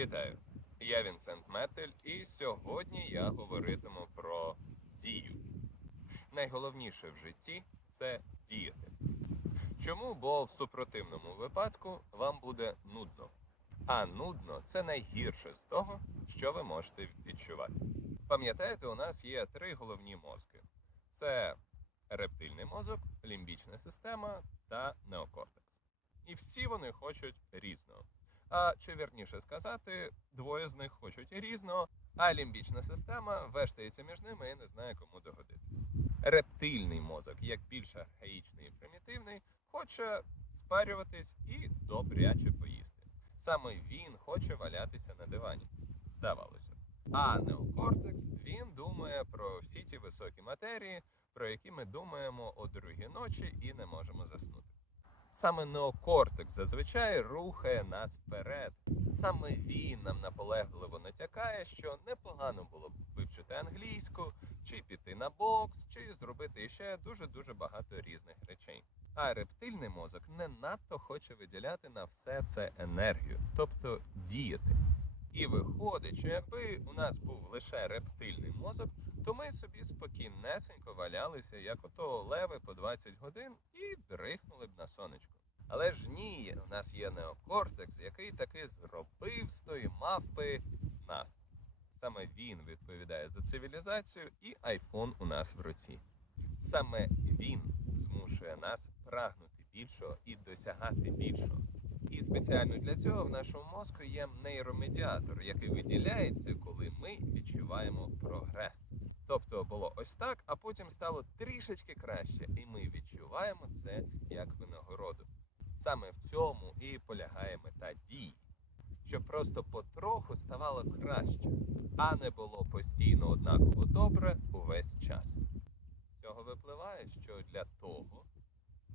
Вітаю! Я Вінсент Метель, і сьогодні я говоритиму про дію. Найголовніше в житті це діяти. Чому? Бо в супротивному випадку вам буде нудно. А нудно це найгірше з того, що ви можете відчувати. Пам'ятаєте, у нас є три головні мозки: це рептильний мозок, лімбічна система та неокортекс. І всі вони хочуть різного. А чи вірніше сказати, двоє з них хочуть різного, а лімбічна система вештається між ними і не знає, кому догодити. Рептильний мозок, як більш архаїчний і примітивний, хоче спарюватись і добряче поїсти. Саме він хоче валятися на дивані. Здавалося. А неокортекс він думає про всі ті високі матерії, про які ми думаємо о другій ночі і не можемо заснути. Саме неокортекс зазвичай рухає нас вперед. Саме він нам наполегливо натякає, що непогано було б вивчити англійську, чи піти на бокс, чи зробити ще дуже дуже багато різних речей. А рептильний мозок не надто хоче виділяти на все це енергію, тобто діяти. І виходить, що якби у нас був лише рептильний мозок, то ми собі спокійнесенько валялися, як ото леви по 20 годин, і дрихнули б на сонечку. Але ж ні, у нас є неокортекс, який таки зробив з тої мавпи нас. Саме він відповідає за цивілізацію, і айфон у нас в руці. Саме він змушує нас прагнути більшого і досягати більшого. І спеціально для цього в нашому мозку є нейромедіатор, який виділяється, коли ми відчуваємо прогрес. Тобто було ось так, а потім стало трішечки краще, і ми відчуваємо це як винагороду. Саме в цьому і полягає мета дій, щоб просто потроху ставало краще, а не було постійно однаково добре увесь час. З цього випливає, що для того,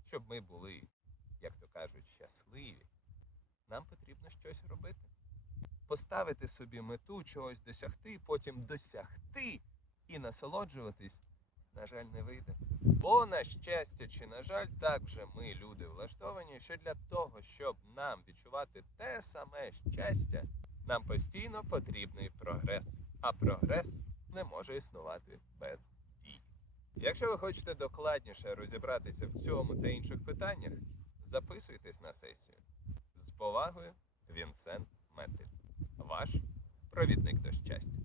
щоб ми були, як то кажуть, щасливі, нам потрібно щось робити. Поставити собі мету чогось досягти, потім досягти і насолоджуватись, на жаль, не вийде. Бо, на щастя чи на жаль, так вже ми, люди, влаштовані, що для того, щоб нам відчувати те саме щастя, нам постійно потрібний прогрес. А прогрес не може існувати без дій. Якщо ви хочете докладніше розібратися в цьому та інших питаннях, записуйтесь на сесію. З повагою, Вінсент Метель. Ваш провідник до щастя.